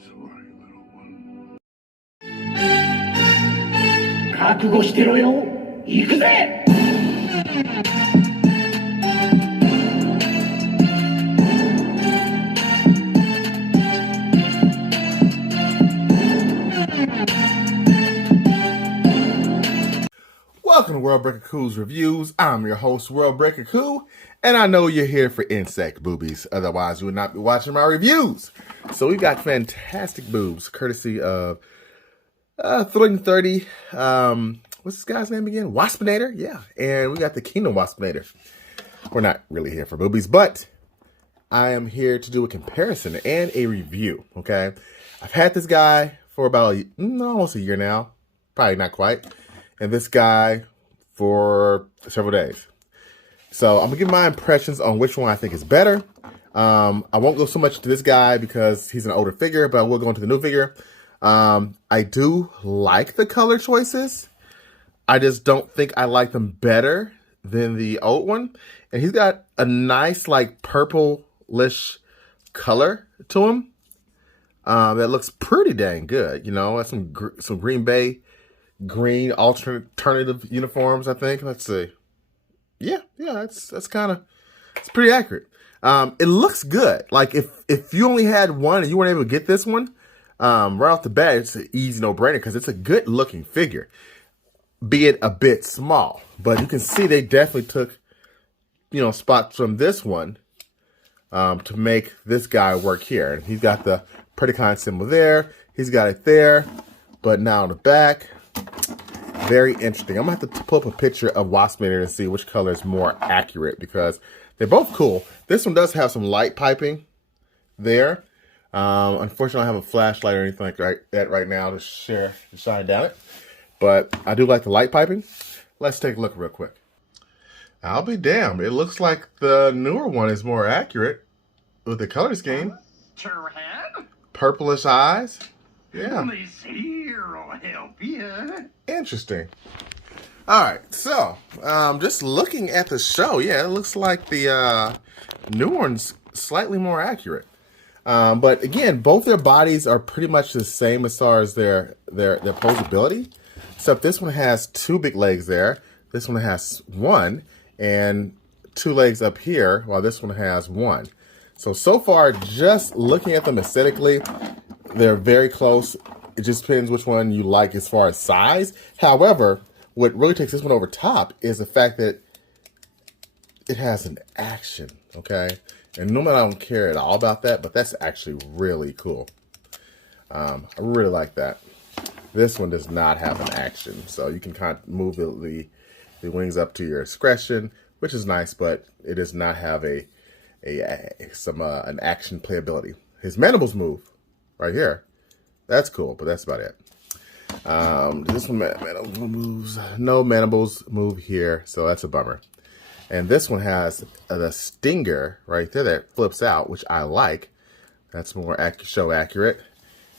sorry, little one. 覚悟してろよ。行くぜ。Welcome to World Breaker Coo's Reviews. I'm your host, World Breaker Coo, and I know you're here for insect boobies. Otherwise, you would not be watching my reviews. So we got fantastic boobs, courtesy of Thrilling 30. What's this guy's name again? Waspinator? Yeah. And we got the Kingdom Waspinator. We're not really here for boobies, but I am here to do a comparison and a review, okay? I've had this guy for about almost a year now. Probably not quite. And this guy for several days. So I'm gonna give my impressions on which one I think is better. I won't go so much to this guy because he's an older figure, but I will go into the new figure. I do like the color choices. I just don't think I like them better than the old one. And he's got a nice like purplish color to him that looks pretty dang good. You know, that's some Green Bay green alternative uniforms, I think. Let's see. Yeah, that's it's pretty accurate. It looks good. Like if you only had one and you weren't able to get this one, right off the bat, it's an easy no-brainer because it's a good looking figure, be it a bit small. But you can see they definitely took, spots from this one to make this guy work here. And he's got the Predacon symbol there. He's got it there. But now on the back, very interesting. I'm going to have to pull up a picture of Waspinator and see which color is more accurate because they're both cool. This one does have some light piping there. Unfortunately, I don't have a flashlight or anything like that right now to shine down it. But I do like the light piping. Let's take a look real quick. I'll be damned. It looks like the newer one is more accurate with the color scheme. Purplish eyes. Yeah. This here'll help you. Interesting. All right, so just looking at the show, yeah, it looks like the new one's slightly more accurate. But again, both their bodies are pretty much the same as far as their posability. Except this one has two big legs there. This one has one and two legs up here, while this one has one. So far, just looking at them aesthetically, they're very close. It just depends which one you like as far as size. However, what really takes this one over top is the fact that it has an action, okay? And normally I don't care at all about that, but that's actually really cool. I really like that. This one does not have an action, so you can kind of move the wings up to your discretion, which is nice, but it does not have an action playability. His mandibles move right here. That's cool, but that's about it. This one mandibles moves. No mandibles move here, so that's a bummer. And this one has the stinger right there that flips out, which I like. That's more show accurate.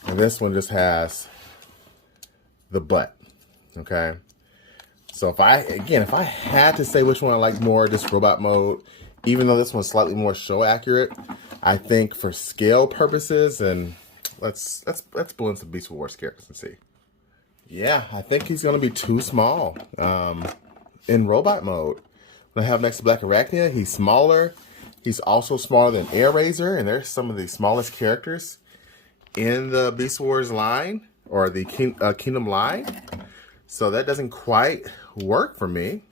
And this one just has the butt. Okay. So if I had to say which one I like more, this robot mode, even though this one's slightly more show accurate, I think for scale purposes, and let's pull in some Beast Wars characters and see. Yeah, I think he's gonna be too small in robot mode. When I have next to Black Arachnia, he's smaller. He's also smaller than Air Razor, and they're some of the smallest characters in the Beast Wars line, or the Kingdom line. So that doesn't quite work for me.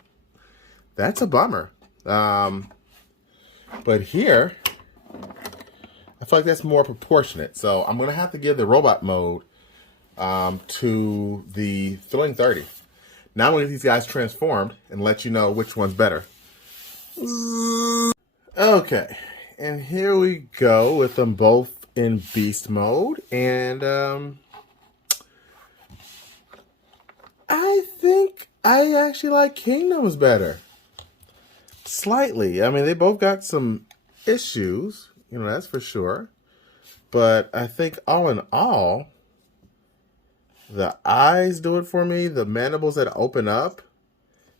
That's a bummer. But here, I feel like that's more proportionate. So I'm going to have to give the robot mode to the Thrilling 30. Now I'm going to get these guys transformed and let you know which one's better. Okay, and here we go with them both in beast mode. And I think I actually like Kingdoms better. Slightly. I mean, they both got some issues, that's for sure. But I think all in all, the eyes do it for me. The mandibles that open up.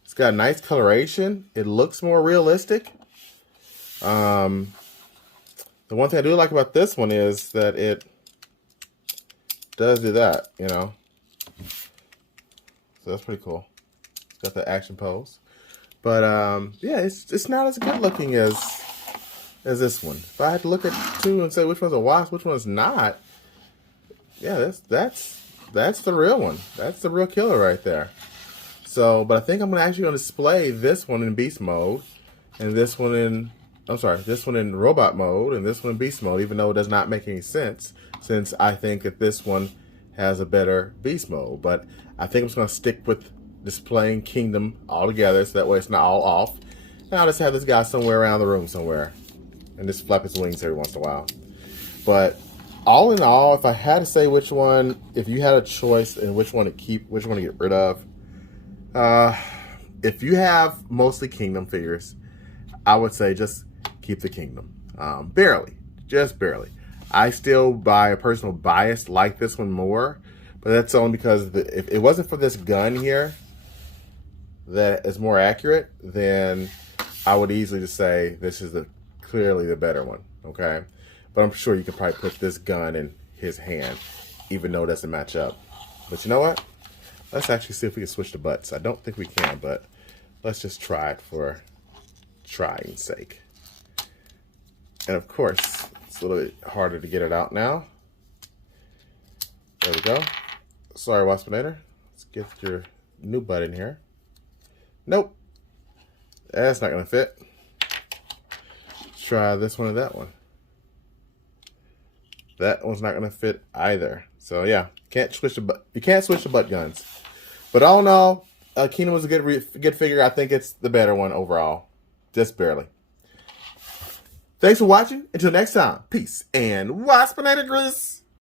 It's got nice coloration. It looks more realistic. The one thing I do like about this one is that it does do that, you know. So that's pretty cool. It's got the action pose. But yeah, it's not as good looking as this one. If I had to look at two and say which one's a wasp, which one's not, yeah, that's the real one. That's the real killer right there. So, but I think I'm actually gonna display this one in beast mode, and this one in this one in robot mode, and this one in beast mode, even though it does not make any sense, since I think that this one has a better beast mode. But I think I'm just gonna stick with displaying Kingdom all together, so that way it's not all off. And I'll just have this guy somewhere around the room somewhere, and just flap his wings every once in a while. But all in all, if I had to say which one, if you had a choice in which one to keep, which one to get rid of, if you have mostly Kingdom figures, I would say just keep the Kingdom. Barely, just barely. I still, by a personal bias, like this one more, but that's only because if it wasn't for this gun here that is more accurate, then I would easily just say this is clearly the better one, okay? But I'm sure you could probably put this gun in his hand, even though it doesn't match up. But you know what? Let's actually see if we can switch the butts. I don't think we can, but let's just try it for trying's sake. And of course, it's a little bit harder to get it out now. There we go. Sorry, Waspinator. Let's get your new butt in here. Nope. That's not going to fit. Let's try this one or that one. That one's not going to fit either. So yeah, can't switch the butt. You can't switch the butt guns. But all in all, Kingdom was a good figure. I think it's the better one overall, just barely. Thanks for watching. Until next time, peace and Waspinator grease.